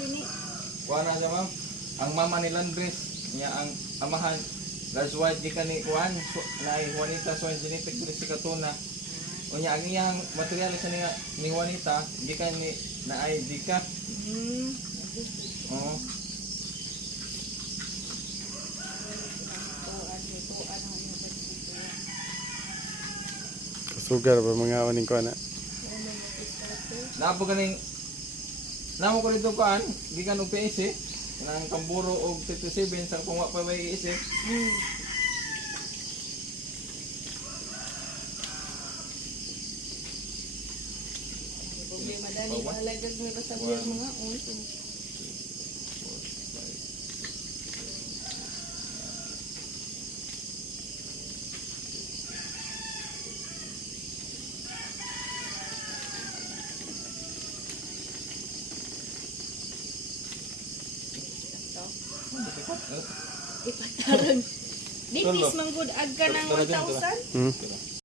din eh. Kuha na siya ma'am. Ang mama ni Landres, niya ang amahan. That's why di ka ni Juan, na Juanita, so ang genetic dili si Katuna. O niya, ang iyang materialis ni Juanita, di ka ni na ay di ka. Oo. Sugar ba mga aning ko na? Nabo ganing namo ko dito kuan, gikan og PSC nang Kamburo og 57 sa kung wa pa may isip. Problema dali halagag mo basta mga on. Ipataran. Dipis manggod agka ng 1,000.